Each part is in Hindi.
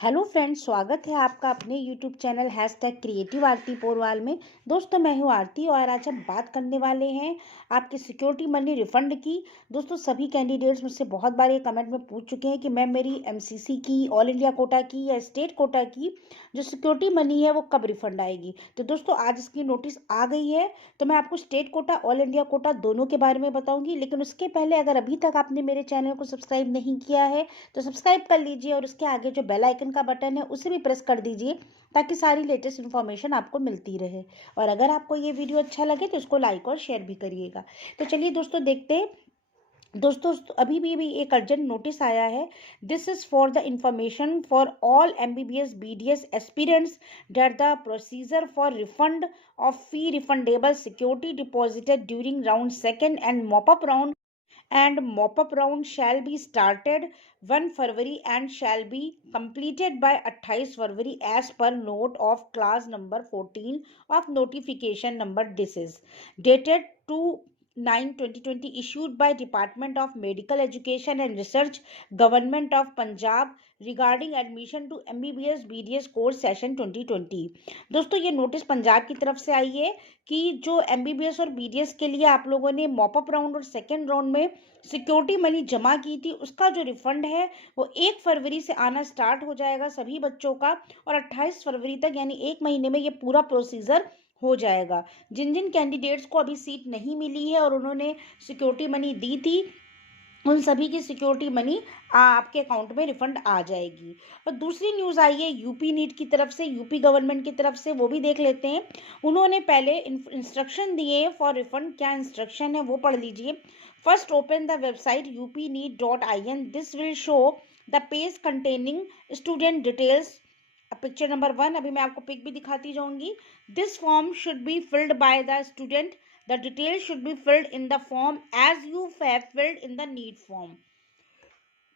हेलो फ्रेंड्स, स्वागत है आपका अपने यूट्यूब चैनल #क्रिएटिव आरती पोरवाल में। दोस्तों, मैं हूं आरती और आज हम बात करने वाले हैं आपके सिक्योरिटी मनी रिफंड की। दोस्तों, सभी कैंडिडेट्स मुझसे बहुत बार ये कमेंट में पूछ चुके हैं कि मैम मेरी एमसीसी की, ऑल इंडिया कोटा की या स्टेट कोटा की जो सिक्योरिटी मनी है वो कब रिफंड आएगी। तो दोस्तों, आज इसकी नोटिस आ गई है। तो मैं आपको state quota, all India quota दोनों के बारे में बताऊंगी, लेकिन उसके पहले अगर अभी तक आपने मेरे चैनल को सब्सक्राइब नहीं किया है तो सब्सक्राइब कर लीजिए और उसके आगे जो बेल आइकन का बटन है उसे भी प्रेस कर दीजिए ताकि सारी लेटेस्ट इन्फॉर्मेशन आपको मिलती रहे। और अगर आपको ये वीडियो अच्छा लगे तो इसको लाइक और शेयर भी करिएगा। तो चलिए दोस्तों, देखते हैं। दोस्तों, अभी भी एक अर्जेंट नोटिस आया है। This is for the information for all MBBS BDS aspirants that the procedure for refund of fee refundable security deposited during round second and mop-up round shall be started 1 February and shall be completed by 28 February as per note of class number 14 of notification number disease dated 2/9/2020 issued by Department of Medical Education and Research, Government of Punjab regarding admission to MBBS BDS course session 2020। दोस्तों, ये नोटिस पंजाब की तरफ से आई है कि जो MBBS और BDS के लिए आप लोगों ने मॉपअप राउंड और सेकेंड राउंड में सिक्योरिटी मनी जमा की थी, उसका जो रिफंड है वो 1 फरवरी से आना स्टार्ट हो जाएगा सभी बच्चों का, और 28 फरवरी तक यानी एक महीने में ये पूरा प्रोसीजर हो जाएगा। जिन जिन कैंडिडेट्स को अभी सीट नहीं मिली है और उन्होंने सिक्योरिटी मनी दी थी, उन सभी की सिक्योरिटी मनी आपके अकाउंट में रिफंड आ जाएगी। और दूसरी न्यूज़ आई है यूपी नीट की तरफ से, यूपी गवर्नमेंट की तरफ से, वो भी देख लेते हैं। उन्होंने पहले इंस्ट्रक्शन दिए फॉर रिफंड। क्या इंस्ट्रक्शन है वो पढ़ लीजिए। First open the website upneet.in. This will show the page containing student details. Picture number 1 अभी मैं आपको पिक भी दिखाती जाऊंगी। This form should be filled by the student. The details should be filled in the form as you have filled in the need form.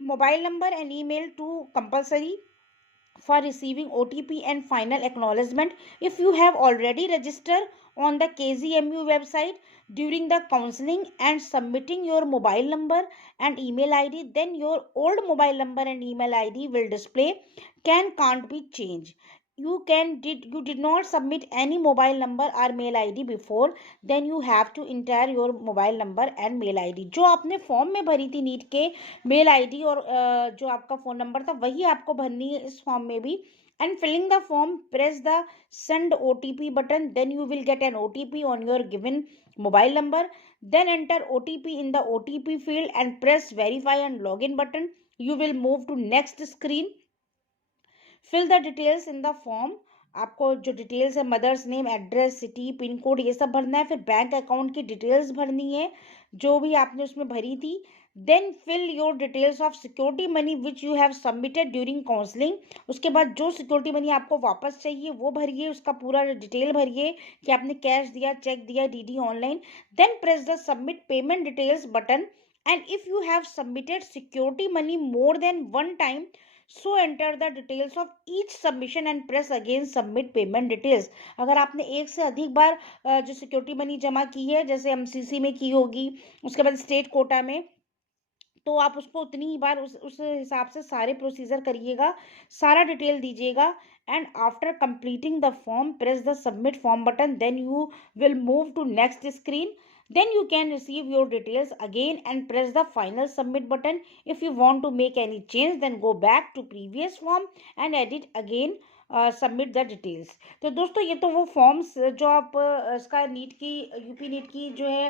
Mobile number and email to compulsory for receiving OTP and final acknowledgement. If you have already registered on the KZMU website during the counseling and submitting your mobile number and email ID, then your old mobile number and email ID will display. Can't be changed. You did not submit any mobile number or mail ID before, then you have to enter your mobile number and mail ID. जो आपने फॉर्म में भरी थी नीट के, मेल आईडी और जो आपका फ़ोन नंबर था वही आपको भरनी है इस फॉर्म में भी। And filling the form, press the send OTP button. Then you will get an OTP on your given mobile number. Then enter OTP in the OTP field and press verify and login button. You will move to next screen. Fill the details in the form. आपको जो डिटेल्स है, mother's name, address, city, pin code, ये सब भरना है। फिर बैंक अकाउंट की डिटेल्स भरनी है जो भी आपने उसमें भरी थी। Then fill your details of security money which you have submitted during counselling. उसके बाद जो सिक्योरिटी मनी आपको वापस चाहिए वो भरिए, उसका पूरा डिटेल भरिए कि आपने कैश दिया, चेक दिया, DD online. Then press the submit payment details button, and if you have submitted security money more than one time, so enter the details of each submission and press again submit payment details. अगर आपने एक से अधिक बार जो सिक्योरिटी मनी जमा की है, जैसे MCC में की होगी, उसके बाद स्टेट कोटा में, तो आप उसको उतनी ही बार उस हिसाब से सारे प्रोसीजर करिएगा, सारा डिटेल दीजिएगा। And after completing the form, press the submit form button, then you will move to next screen. Then you can receive your details again and press the final submit button. If you want to make any change, then go back to previous form and edit again. Submit the details. तो दोस्तों, ये तो वो फॉर्म्स जो आप इसका नीट की, यूपी नीट की जो है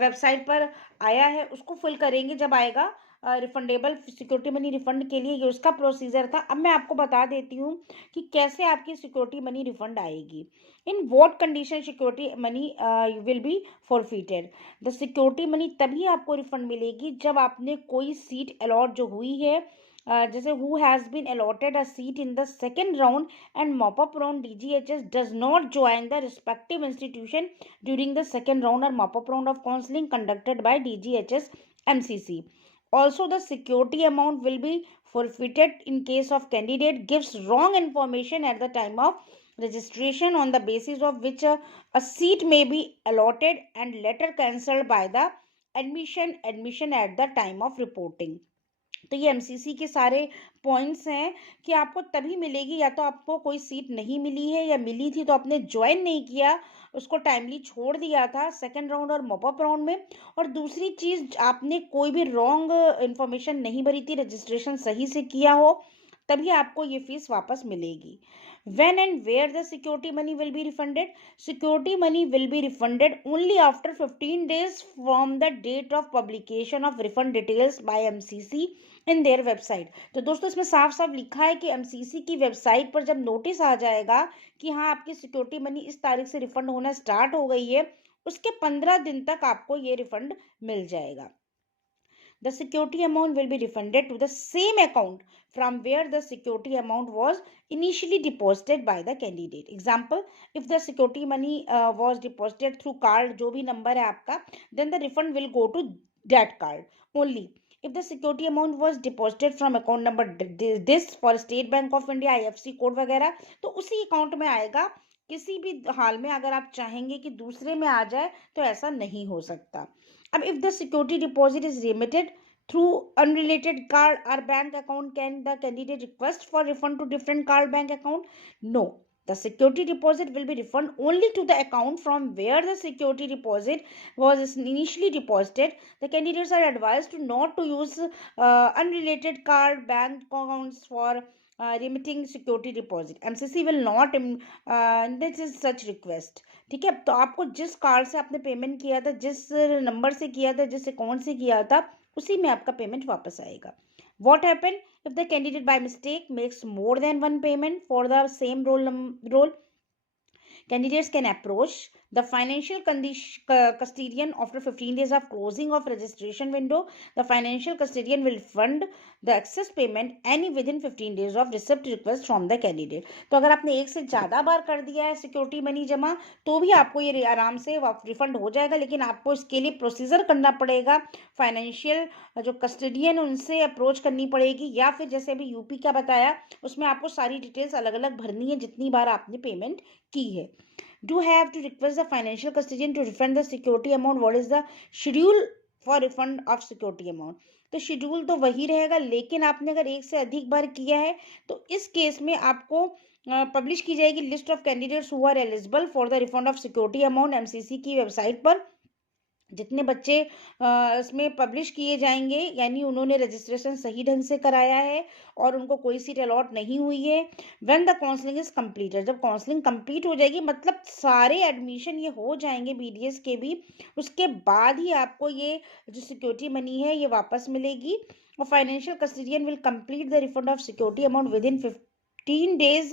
वेबसाइट पर आया है उसको फिल करेंगे जब आएगा रिफंडेबल सिक्योरिटी मनी रिफंड के लिए। ये उसका प्रोसीजर था। अब मैं आपको बता देती हूँ कि कैसे आपकी सिक्योरिटी मनी रिफंड आएगी। In what condition security money will be forfeited. The security money तभी आपको रिफंड मिलेगी जब आपने कोई सीट अलॉट जो हुई है, जैसे who has been allotted a seat in the second round and mop-up round, DGHS does not join the respective institution during the second round or mop-up round of counseling conducted by DGHS MCC. Also, the security amount will be forfeited in case of candidate gives wrong information at the time of registration, on the basis of which a seat may be allotted and later cancelled by the admission at the time of reporting. तो ये एमसीसी के सारे पॉइंट्स हैं कि आपको तभी मिलेगी, या तो आपको कोई सीट नहीं मिली है या मिली थी तो आपने ज्वाइन नहीं किया, उसको टाइमली छोड़ दिया था सेकंड राउंड और मॉपअप राउंड में, और दूसरी चीज़ आपने कोई भी रॉन्ग इन्फॉर्मेशन नहीं भरी थी, रजिस्ट्रेशन सही से किया हो, तभी आपको ये फीस वापस मिलेगी। When and where the security money will be refunded? Security money will be refunded only after 15 days from the date of publication of refund details by MCC in their website. तो दोस्तों इसमें साफ साफ लिखा है कि MCC की वेबसाइट पर जब नोटिस आ जाएगा कि हाँ आपकी सिक्योरिटी मनी इस तारीख से रिफंड होना स्टार्ट हो गई है, उसके 15 दिन तक आपको ये रिफंड मिल जाएगा। The security amount will be refunded to the same account from where the security amount was initially deposited by the candidate. Example, if the security money was deposited through card, जो भी number है आपका, then the refund will go to that card only. If the security amount was deposited from account number this for State Bank of India, IFC code वगैरह, तो उसी अकाउंट में आएगा। किसी भी हाल में अगर आप चाहेंगे कि दूसरे में आ जाए तो ऐसा नहीं हो सकता। अब if the security deposit is remitted through unrelated card or bank account, can the candidate request for refund to different card bank account? No. The security deposit will be refunded only to the account from where the security deposit was initially deposited. The candidates are advised to not to use unrelated card bank accounts for remitting security deposit. MCC will not this is such request. ठीक है, तो आपको जिस कार्ड से आपने पेमेंट किया था, जिस नंबर से किया था, जिस अकाउंट से किया था, उसी में आपका पेमेंट वापस आएगा। What happen if the candidate by mistake makes more than one payment for the same role? Candidates can approach the financial custodian after 15 days of closing of registration window. The financial custodian will fund the excess payment any within 15 days of receipt request from the candidate. तो अगर आपने एक से ज़्यादा बार कर दिया है सिक्योरिटी मनी जमा, तो भी आपको ये आराम से रिफंड हो जाएगा, लेकिन आपको इसके लिए प्रोसीजर करना पड़ेगा। फाइनेंशियल जो कस्टडियन उनसे अप्रोच करनी पड़ेगी, या फिर जैसे अभी यूपी का बताया उसमें आपको सारी डिटेल्स अलग अलग भरनी है जितनी बार आपने पेमेंट की है। Do have to request the financial custodian to refund the security amount. What is the schedule for refund of security amount? तो शेड्यूल तो वही रहेगा, लेकिन आपने अगर एक से अधिक बार किया है तो इस केस में आपको पब्लिश की जाएगी list of candidates who are eligible for the refund of security amount MCC की वेबसाइट पर। जितने बच्चे इसमें पब्लिश किए जाएंगे, यानी उन्होंने रजिस्ट्रेशन सही ढंग से कराया है और उनको कोई सीट अलॉट नहीं हुई है। When the counselling is completed, जब काउंसलिंग कंप्लीट हो जाएगी, मतलब सारे एडमिशन ये हो जाएंगे बीडीएस के भी, उसके बाद ही आपको ये जो सिक्योरिटी मनी है ये वापस मिलेगी। और financial custodian will complete the refund of security amount with in 15 days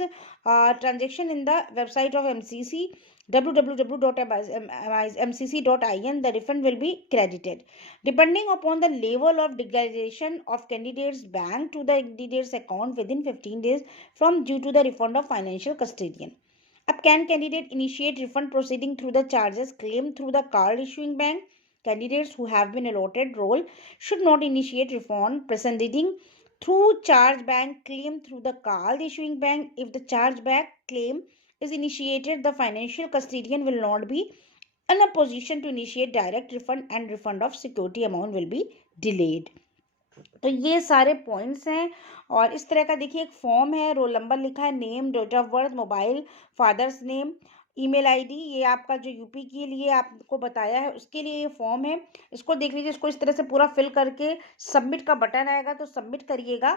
transaction in the website of MCC www.mcc.in. The refund will be credited depending upon the level of digitalization of candidates bank to the candidates account within 15 days from due to the refund of financial custodian. Up can candidate initiate refund proceeding through the charges claimed through the card issuing bank? Candidates who have been allotted role should not initiate refund proceeding through chargeback claim through the card issuing bank. If the chargeback claim is initiated, the financial custodian will not be in a position to initiate direct refund and refund of security amount will be delayed. तो ये सारे पॉइंट्स हैं। और इस तरह का देखिए एक फॉर्म है, रोल नंबर लिखा है, name, date of birth, mobile, father's name, email ID, ये आपका जो यूपी के लिए आपको बताया है उसके लिए ये फॉर्म है। इसको देख लीजिए, इसको इस तरह से पूरा फिल करके सबमिट का बटन आएगा तो सबमिट करिएगा।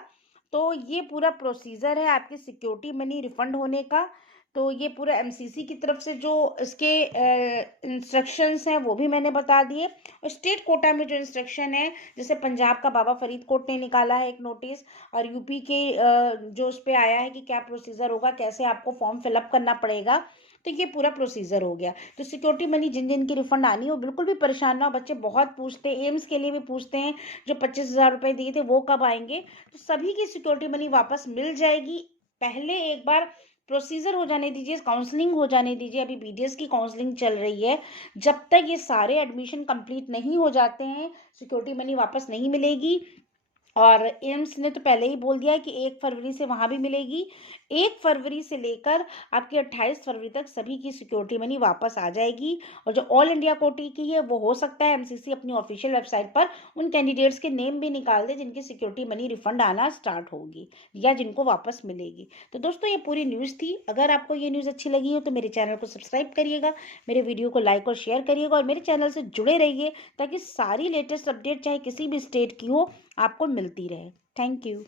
तो ये पूरा प्रोसीजर है आपकी सिक्योरिटी मनी रिफंड होने का। तो ये पूरा एमसीसी की तरफ से जो इसके इंस्ट्रक्शंस हैं वो भी मैंने बता दिए। और स्टेट कोटा में जो इंस्ट्रक्शन है, जैसे पंजाब का बाबा फरीद कोर्ट ने निकाला है एक नोटिस, और यूपी के जो उस पर आया है कि क्या प्रोसीजर होगा, कैसे आपको फॉर्म फिलअप करना पड़ेगा, तो ये पूरा प्रोसीजर हो गया। तो सिक्योरिटी मनी जिन जिन की रिफंड आनी हो बिल्कुल भी परेशान ना हो। बच्चे बहुत पूछते हैं, एम्स के लिए भी पूछते हैं, जो 25,000 रुपये दिए थे वो कब आएंगे। तो सभी की सिक्योरिटी मनी वापस मिल जाएगी। पहले एक बार प्रोसीजर हो जाने दीजिए, काउंसलिंग हो जाने दीजिए। अभी बीडीएस की काउंसलिंग चल रही है, जब तक ये सारे एडमिशन कंप्लीट नहीं हो जाते हैं सिक्योरिटी मनी वापस नहीं मिलेगी। और एम्स ने तो पहले ही बोल दिया है कि 1 फरवरी से वहाँ भी मिलेगी। 1 फरवरी से लेकर आपकी 28 फरवरी तक सभी की सिक्योरिटी मनी वापस आ जाएगी। और जो ऑल इंडिया कोटी की है वो हो सकता है एमसीसी अपनी ऑफिशियल वेबसाइट पर उन कैंडिडेट्स के नेम भी निकाल दे जिनकी सिक्योरिटी मनी रिफंड आना स्टार्ट होगी या जिनको वापस मिलेगी। तो दोस्तों ये पूरी न्यूज़ थी। अगर आपको ये न्यूज़ अच्छी लगी हो तो मेरे चैनल को सब्सक्राइब करिएगा, मेरे वीडियो को लाइक और शेयर करिएगा और मेरे चैनल से जुड़े रहिए ताकि सारी लेटेस्ट अपडेट चाहे किसी भी स्टेट की हो आपको मिलती रहे। Thank you.